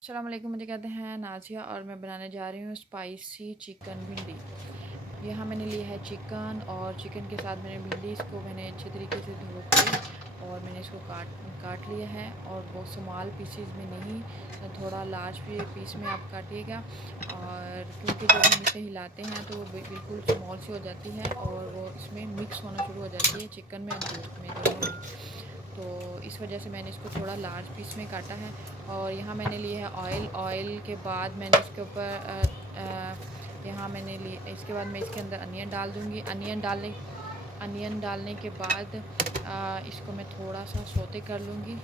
अस्सलाम वालेकुम, मुझे कहते हैं नाज़िया और मैं बनाने जा रही हूँ स्पाइसी चिकन भिंडी। यहाँ मैंने लिया है चिकन और चिकन के साथ मैंने भिंडी, इसको मैंने अच्छे तरीके से धो के और मैंने इसको काट काट लिया है। और बहुत स्मॉल पीसेस में नहीं, थोड़ा लार्ज पीस में आप काटिएगा। और क्योंकि जब हम इसे हिलाते हैं तो वो बिल्कुल स्मॉल सी हो जाती है और वो इसमें मिक्स होना शुरू हो जाती है, चिकन में और गोश्त में, दोनों में। तो इस वजह से मैंने इसको थोड़ा लार्ज पीस में काटा है। और यहाँ मैंने लिया है ऑयल के बाद मैंने इसके ऊपर यहाँ मैंने लिए, इसके बाद मैं इसके अंदर अनियन डाल दूँगी। अनियन डालने के बाद इसको मैं थोड़ा सा सौते कर लूँगी।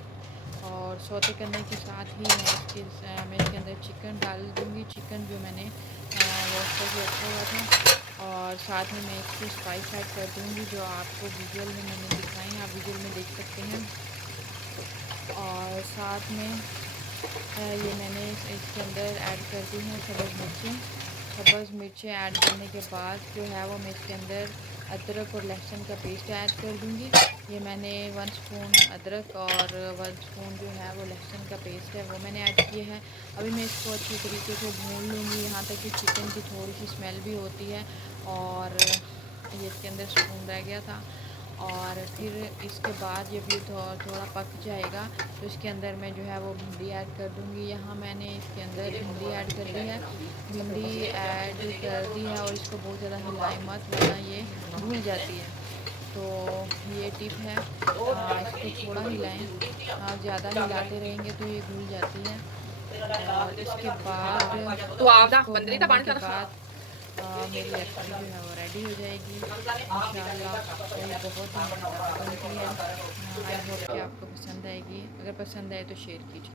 और सौते करने के साथ ही मैं इसके अंदर चिकन डाल दूँगी, चिकन जो मैंने वॉश करके रखा हुआ था। और साथ में मैं इसकी स्पाइस ऐड कर दूँगी, जो आपको विजुअल में मैंने दिखाई हैं, आप विजुअल में देख सकते हैं। और साथ में ये मैंने इसके अंदर ऐड कर दी हैं सब्ज़ मिर्चें ऐड करने के बाद जो है वो मैं इसके अंदर अदरक और लहसुन का पेस्ट ऐड कर दूँगी। ये मैंने 1 स्पून अदरक और 1 स्पून जो है वो लहसुन का पेस्ट है वो मैंने ऐड किया है। अभी मैं इसको अच्छी तरीके से भून लूँगी, यहाँ तक कि चिकन की थोड़ी सी स्मेल भी होती है। और ये इसके अंदर स्पून रह गया था। और फिर इसके बाद जब ये थोड़ा पक जाएगा तो इसके अंदर मैं जो है वो भिंडी ऐड कर दूँगी। यहाँ मैंने इसके अंदर भिंडी ऐड कर दी है, और इसको बहुत ज़्यादा हिलाएं मत, वरना ये भूल जाती है। तो ये टिप है, इसको थोड़ा हिलाएं, ज़्यादा हिलाते रहेंगे तो ये घुल जाती है। और इसके बाद इसको भूनने के बाद मेरी रेसिपी जो है वो रेडी हो जाएगी इंशाल्लाह। और ये बहुत ही मज़ेदार बनती है। आई होप कि आपको पसंद आएगी। अगर पसंद आए तो शेयर कीजिए।